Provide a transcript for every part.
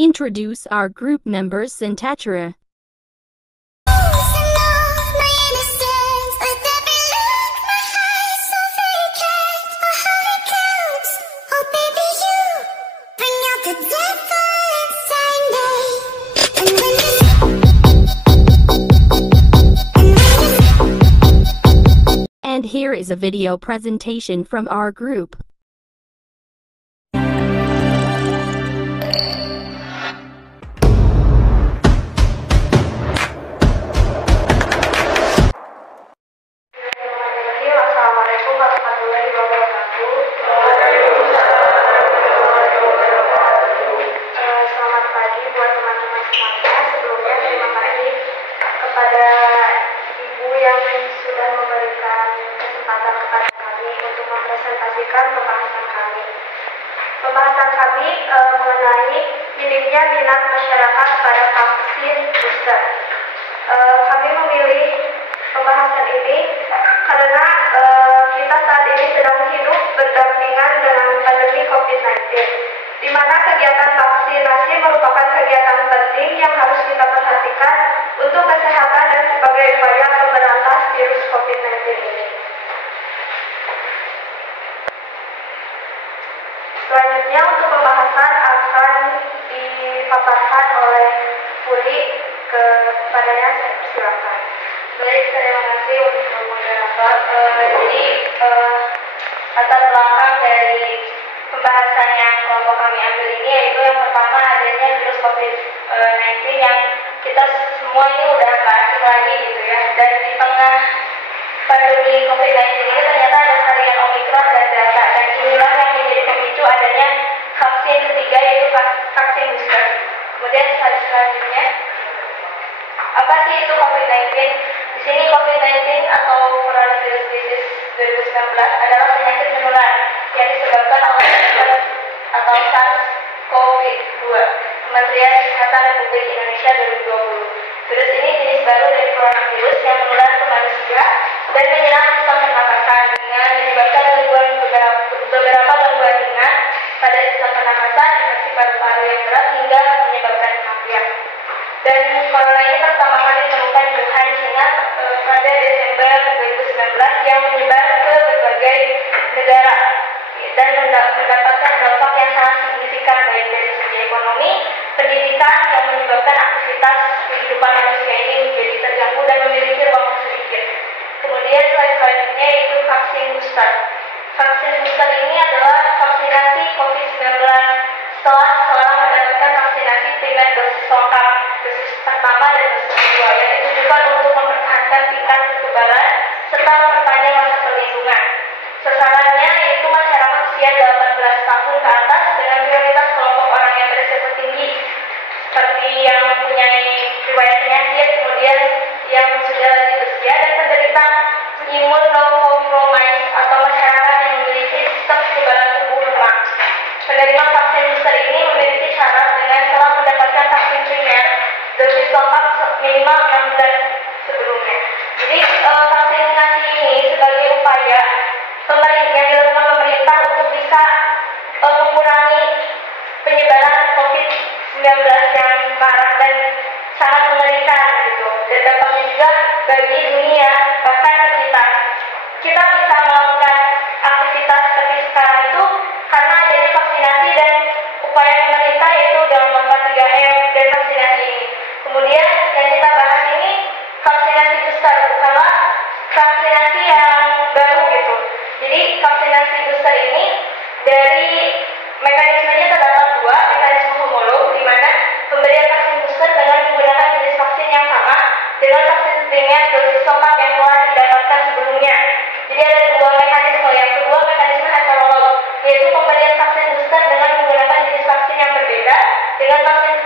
Introduce our group members Sintachara. And here is a video presentation from our group. Assalamualaikum warahmatullahi wabarakatuh. Selamat pagi buat teman-teman semuanya. Sebelumnya terima kasih kepada Ibu yang sudah memberikan kesempatan kepada kami untuk mempresentasikan pembahasan kami. Pembahasan kami mengenai minimnya minat masyarakat pada vaksin booster. Kami memilih pembahasan ini karena kita saat ini sedang hidup berdampingan dengan pandemi COVID-19, di mana kegiatan vaksinasi merupakan kegiatan penting yang harus kita perhatikan untuk kesehatan dan sebagai upaya memberantas virus COVID-19 ini. Selanjutnya untuk pembahasan akan dipaparkan oleh Puli. Kepadanya saya persilakan. Baik, terima kasih untuk moderator. Jadi latar belakang dari pembahasan yang kelompok kami ambil ini yaitu yang pertama adanya virus COVID-19 yang kita semua ini udah nggak asing lagi gitu ya. Dan di tengah pandemi COVID-19 ini ternyata ada varian Omicron dan Delta, dan inilah yang menjadi pemicu adanya vaksin ketiga yaitu vaksin booster. Kemudian slide selanjutnya, apa sih itu COVID-19? Di sini COVID-19 atau Coronavirus Disease 2019 adalah penyakit menular yang disebabkan oleh virus atau SARS-CoV-2, Kementerian Kesehatan Republik Indonesia 2020. Virus ini jenis baru dari coronavirus yang menular ke manusia dan menyerang sistem pernapasan dengan menyebabkan beberapa gangguan ringan pada sistem pernapasan, infeksi paru-paru yang berat hingga menyebabkan kematian. Dan corona ini pertama kali ditemukan di Wuhan, China pada Desember 2019 yang menyebar ke berbagai negara dan mendapatkan dampak yang sangat signifikan baik dari segi ekonomi, pendidikan yang menyebabkan aktivitas kehidupan manusia ini menjadi terganggu dan memiliki waktu sedikit. Kemudian slide selanjutnya yaitu vaksin booster. Vaksin booster ini adalah vaksinasi COVID-19 setelah mendapatkan vaksinasi primer dosis lengkap, dosis pertama dan dosis kedua, yang ditujukan untuk mempertahankan tingkat kekebalan serta memperpanjang masa perlindungan. Sasarannya yaitu masyarakat usia 18 tahun ke atas dengan prioritas kelompok orang yang beresiko tinggi seperti yang mempunyai riwayat penyakit, kemudian yang sudah lanjut usia dan penderita imunokompromis atau masyarakat yang memiliki sistem kekebalan tubuh lemah. Penerima vaksin booster ini memiliki syarat dengan telah mendapatkan vaksin primer dosis lengkap minimal 6 bulan sebelumnya. Jadi vaksinasi ini sebagai upaya yang dilakukan pemerintah untuk bisa mengurangi penyebaran COVID-19 yang parah dan sangat mengerikan gitu. Dan dampaknya juga bagi dunia, bahkan kita bisa melakukan aktivitas seperti sekarang itu karena adanya vaksinasi dan upaya pemerintah yaitu dalam melakukan 3M dan vaksinasi ini. Kemudian yang kita bahas ini vaksinasi booster, bukanlah vaksinasi yang baru gitu. Jadi vaksinasi booster ini dari mekanismenya terdapat dua, mekanisme homolog di mana pemberian vaksin booster dengan menggunakan jenis vaksin yang sama dengan vaksin primer dosis lengkap yang telah didapatkan sebelumnya. Jadi ada dua mekanisme. Yang kedua mekanisme heterolog, yaitu pemberian vaksin booster dengan menggunakan jenis vaksin yang berbeda dengan vaksin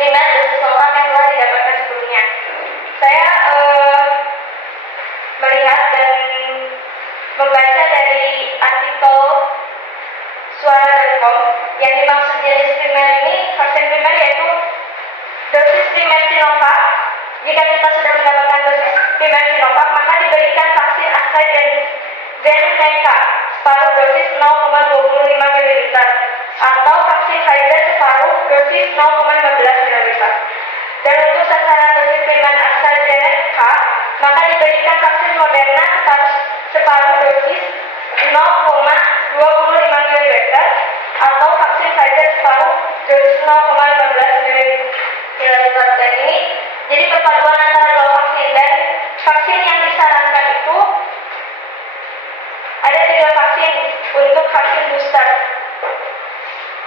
primer dosis lengkap yang telah didapatkan sebelumnya. Saya melihat dan membaca dari artikel suara.com yang dimaksud jenis primer ini, vaksin primer yaitu dosis primer Sinovac. Jika kita sudah mendapatkan dosis primer Sinovac, maka diberikan vaksin AstraZeneca separuh dosis 0,25 ml atau vaksin Pfizer separuh dosis 0,15 ml. Dan untuk sasaran dosis primer AstraZeneca, maka diberikan vaksin Moderna separuh dosis 0,25 ml atau vaksin Pfizer separuh dosis 0,15 ml. Dan ini jadi perpaduan antara dua vaksin, dan vaksin yang disarankan itu ada 3 vaksin untuk vaksin booster.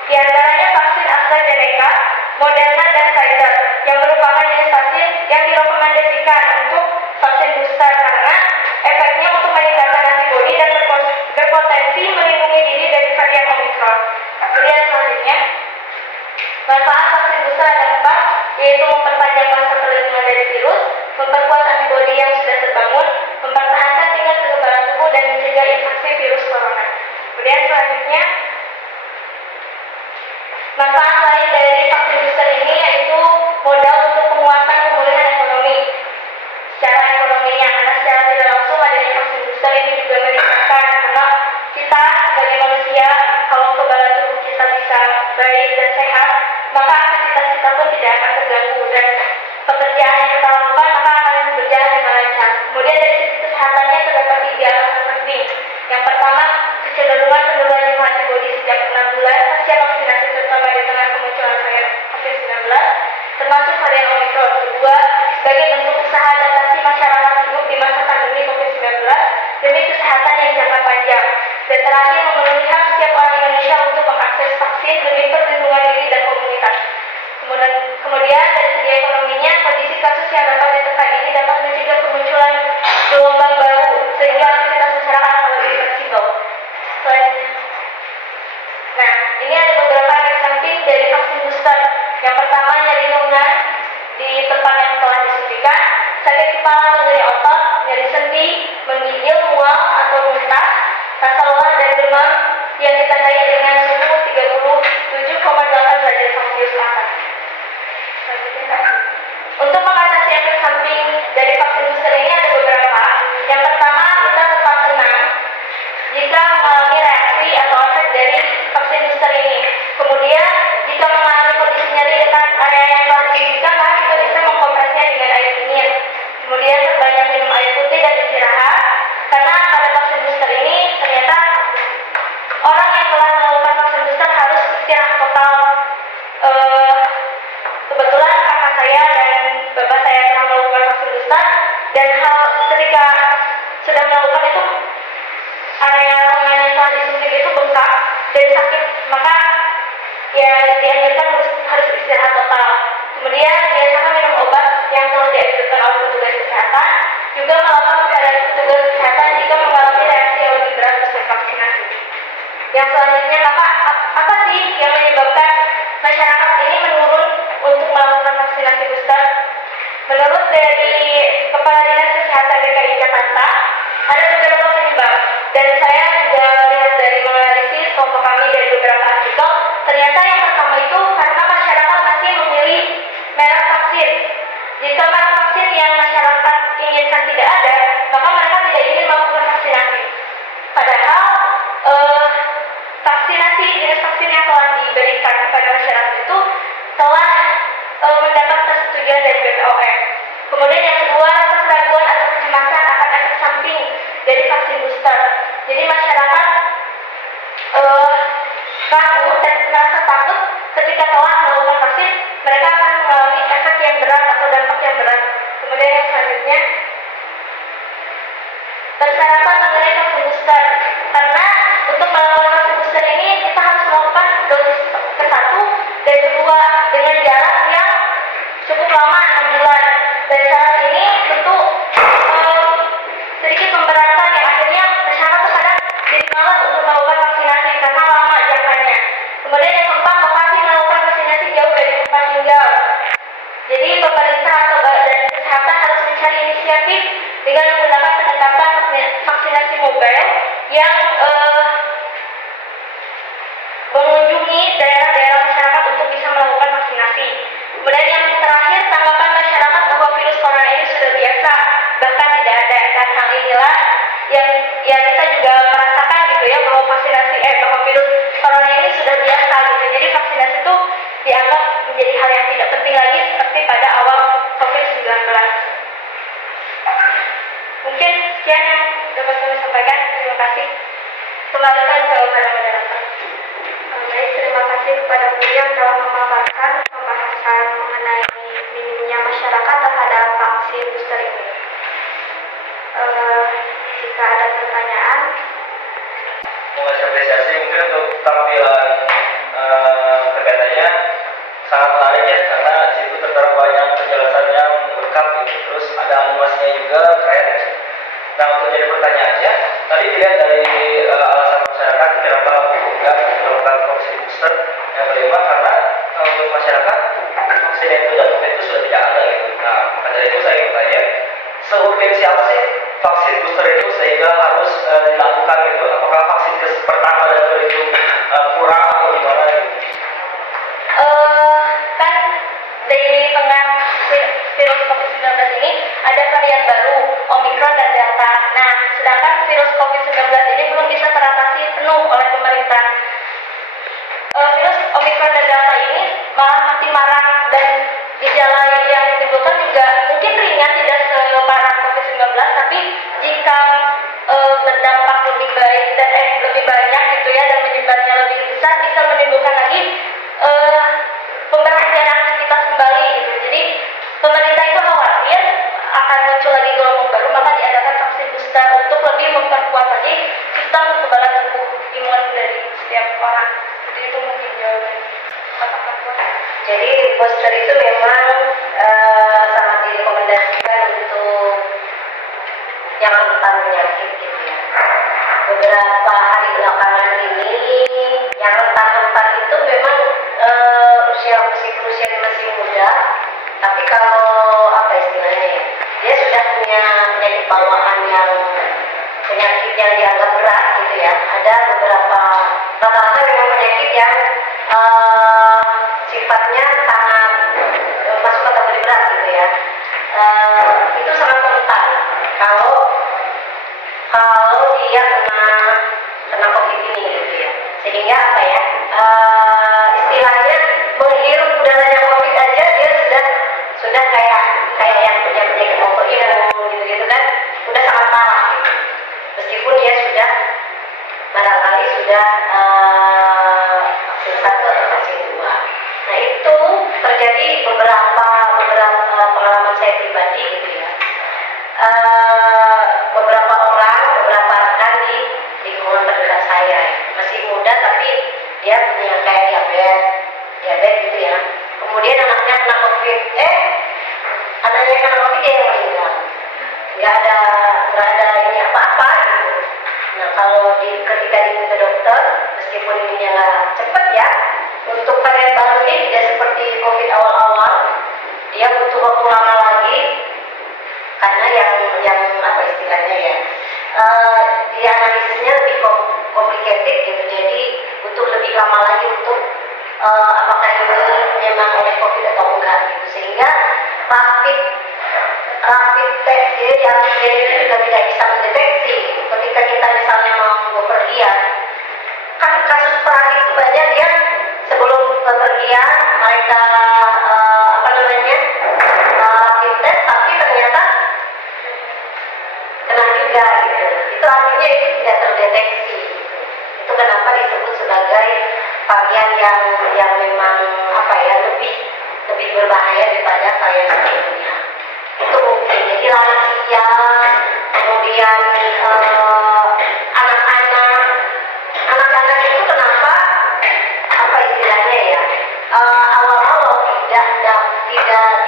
Di antaranya vaksin AstraZeneca, Moderna, dan Pfizer yang merupakan jenis vaksin yang direkomendasikan untuk vaksin booster karena efeknya untuk meningkatkan antibodi dan berpotensi melindungi diri dari varian Omicron. Kemudian selanjutnya, manfaat vaksin booster ada 4, yaitu memperpanjang masa perlindungan dari virus, memperkuat antibodi yang sudah terbangun, mempertahankan tingkat kekebalan tubuh, dan mencegah infeksi virus corona. Kemudian selanjutnya, manfaat lain dari vaksin booster ini yaitu modal untuk penguatan pemulihan ekonomi secara ekonominya, karena secara tidak langsung adanya vaksin booster ini juga meningkatkan karena kita sebagai manusia, kalau kekebalan tubuh kita bisa baik dan sehat, maka aktivitas kita pun tidak akan terganggu dan pekerjaan yang kita lakukan maka akan berjalan dengan lancar. Kemudian dari sisi kesehatannya terdapat 3 alasan penting. Yang pertama, kecenderungan penurunan jumlah antibodi sejak 6 bulan pasca vaksinasi, terutama di tengah kemunculan varian COVID-19 termasuk varian Omicron. Kedua, sebagai bentuk usaha adaptasi masyarakat hidup di masa pandemi COVID-19 demi kesehatan yang jangka panjang. Dan terakhir, memenuhi hak setiap orang Indonesia untuk mengakses vaksin demi perlindungan diri dan komunitas. Kemudian dari segi ekonominya, kondisi kasus yang dapat ditekan ini dapat mencegah kemunculan gelombang baru sehingga aktivitas masyarakat akan lebih fleksibel. Selanjutnya, nah ini ada beberapa efek samping dari vaksin booster. Yang pertama, nyeri lengan di tempat yang telah disuntikan, sakit kepala atau nyeri otot, nyeri sendi, menggigil, mual atau muntah, rasa lelah dan demam yang ditandai dengan suhu 37,8 derajat Celcius ke atas. Untuk mengatasi efek samping dari vaksin booster ini ada beberapa. Yang pertama, kita tetap tenang jika mengalami reaksi atau efek dari vaksin booster ini. Kemudian, jika mengalami kondisi nyeri dekat area yang telah disuntikan, maka kita bisa mengkompresnya dengan air dingin. Kemudian, perbanyak minum air putih dan istirahat, karena pada vaksin booster ini ternyata orang yang telah melakukan vaksin booster harus istirahat total. Kebetulan kakak saya dan bapak saya telah melakukan vaksin booster, dan hal ketika sudah melakukan itu area lengan yang telah disuntik itu bengkak dan sakit, maka ya dianjurkan harus istirahat total. Kemudian biasakan minum obat yang telah dianjurkan oleh petugas kesehatan, juga melakukan kepada petugas kesehatan jika mengalami reaksi yang lebih berat usai vaksinasi. Yang selanjutnya, maka apa sih yang menyebabkan masyarakat ini menurun untuk melakukan vaksinasi booster? Menurut dari Kepala Dinas Kesehatan DKI Jakarta, ada beberapa penyebab, dan saya juga melihat dari menganalisis kelompok kami dari beberapa artikel, ternyata yang pertama itu karena masyarakat masih memilih merek vaksin. Jika merek vaksin yang masyarakat inginkan tidak ada, maka mereka tidak ingin melakukan vaksinasi. Padahal vaksinasi, jenis vaksin yang telah diberikan kepada masyarakat itu telah mendapat persetujuan dari BPOM. Kemudian yang kedua, rasa keraguan atau kecemasan akan efek samping dari vaksin booster. Jadi masyarakat ragu dan merasa takut ketika telah melakukan vaksin, mereka akan mengalami efek yang berat atau dampak yang berat. Kemudian yang selanjutnya, persyaratan mengenai vaksin booster. Karena untuk melakukan vaksin booster ini kita harus melakukan dosis ke-1 dan kedua dengan jarak yang cukup lama, 6 bulan. Dan syarat ini tentu sedikit memberatkan, yang akhirnya masyarakat terkadang jadi malas untuk melakukan vaksinasi karena lama jangkanya. Kemudian yang keempat, lokasi melakukan vaksinasi jauh dari tempat tinggal. Jadi pemerintah atau badan kesehatan harus mencari inisiatif dengan menggunakan pendekatan vaksinasi mobile yang mengunjungi daerah-daerah masyarakat untuk bisa melakukan vaksinasi. Kemudian yang terakhir, tanggapan masyarakat bahwa virus corona ini sudah biasa, bahkan tidak ada. Dan hal inilah yang ya kita juga merasakan gitu ya, bahwa bahwa virus corona ini sudah biasa dari pertanyaannya, tadi dilihat dari alasan masyarakat kenapa enggak melakukan vaksin booster. Yang kelima, karena untuk masyarakat vaksin itu dan COVID itu sudah tidak ada gitu. Nah, maka dari itu saya ingin bertanya, seurgensi apa sih vaksin booster itu sehingga harus dilakukan gitu? Apakah vaksin pertama dan kedua itu kurang atau gimana gitu? Kan di tengah virus COVID-19 ini ada varian baru, Omicron dan Delta. Nah, sedangkan virus COVID-19 ini belum bisa teratasi penuh oleh pemerintah. Virus Omicron dan Delta ini malah makin marak dan gejala yang ditimbulkan juga mungkin ringan, tidak separah COVID-19, tapi jika berdampak lebih baik dan lebih banyak gitu ya, dan menyebarnya lebih besar, bisa menimbulkan lagi pemberhentian aktivitas kembali gitu. Jadi pemerintah itu khawatir akan muncul lagi gelombang baru, maka diadakan vaksin booster untuk lebih memperkuat lagi sistem kekebalan tubuh imun dari setiap orang. Jadi itu mungkin jawabannya. Apakah kuat? Jadi booster itu memang sangat direkomendasikan untuk yang rentan penyakit gitu ya. Beberapa hari belakangan ini yang rentan-rentan itu memang usia masih muda, tapi kalau apa istilahnya ya, dia sudah punya penyakit bawaan yang penyakit yang dianggap berat gitu ya. Ada beberapa rata-rata memang penyakit yang sifatnya sangat masuk kategori berat gitu ya. Itu sangat rentan kalau dia kena COVID ini gitu ya. Sehingga apa ya, istilahnya menghirup udaranya COVID aja dia sudah kayak yang punya penyakit autoimun gitu kan, udah sangat parah gitu. Meskipun dia sudah barangkali sudah vaksin 1 atau vaksin 2. Nah itu terjadi beberapa pengalaman saya pribadi gitu ya. Beberapa rekan di lingkungan terdekat saya masih muda tapi dia punya kayak diabetes gitu ya. Kemudian anaknya kena COVID, anaknya kena COVID dia yang meninggal. Nggak ada ini apa-apa gitu. Nah kalau ketika diminta ke dokter, meskipun ini nggak cepat ya, untuk varian baru ini tidak seperti COVID awal-awal, dia butuh waktu lama lagi karena yang apa istilahnya ya, dia analisisnya lebih complicated gitu, jadi butuh lebih lama lagi untuk apakah ini memang oleh COVID atau enggak gitu, sehingga rapid test yang itu juga tidak bisa mendeteksi gitu. Ketika kita misalnya mau bepergian, kan kasus perang itu banyak ya, sebelum bepergian mereka rapid test tapi ternyata kena juga gitu. Itu artinya itu tidak terdeteksi gitu. Itu kenapa disebut sebagai varian yang memang apa ya, lebih berbahaya daripada varian sebelumnya. Itu mungkin jadi lansia, kemudian anak-anak itu kenapa apa istilahnya ya, awal-awal tidak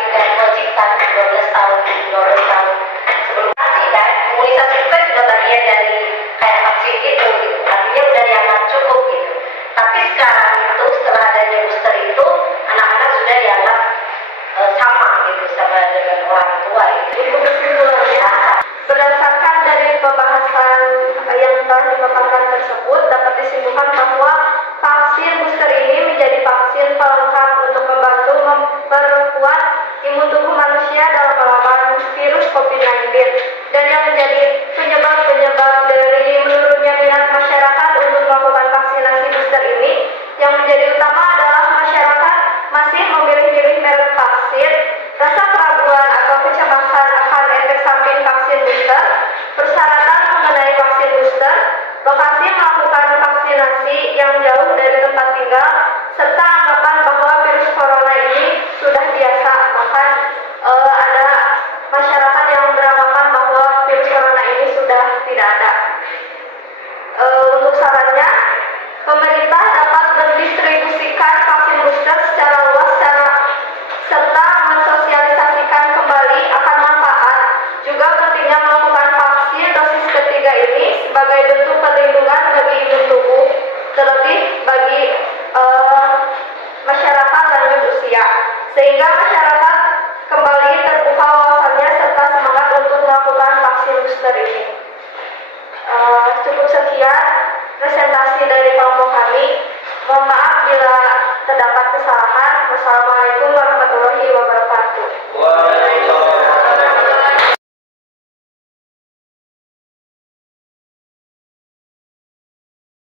diwajibkan 12 tahun sebelum vaksin kan. Imunisasi itu kan juga bagian dari kayak vaksin gitu, artinya udah dianggap cukup gitu. Tapi sekarang itu setelah adanya booster itu anak-anak sudah dianggap sama gitu sama dengan orang tua gitu. Itu kesimpulannya, Berdasarkan dari pembahasan yang telah dipaparkan tersebut, dapat disimpulkan bahwa vaksin booster ini menjadi vaksin pelengkap untuk membantu memperkuat imun tubuh manusia dalam melawan virus COVID-19, dan yang menjadi penyebab dari menurunnya minat masyarakat untuk melakukan vaksinasi booster ini, yang menjadi utama adalah masyarakat masih memilih-milih merek vaksin, rasa keraguan atau kecemasan akan efek samping vaksin booster, persyaratan mengenai vaksin booster, lokasi melakukan vaksinasi yang jauh dari tempat tinggal, serta anggapan bahwa virus corona ini sudah biasa. Maka ada masyarakat yang beranggapan bahwa virus corona ini sehingga masyarakat kembali terbuka wawasannya serta semangat untuk melakukan vaksin booster ini. Cukup sekian presentasi dari kelompok kami. Mohon maaf bila terdapat kesalahan. Wassalamualaikum warahmatullahi wabarakatuh.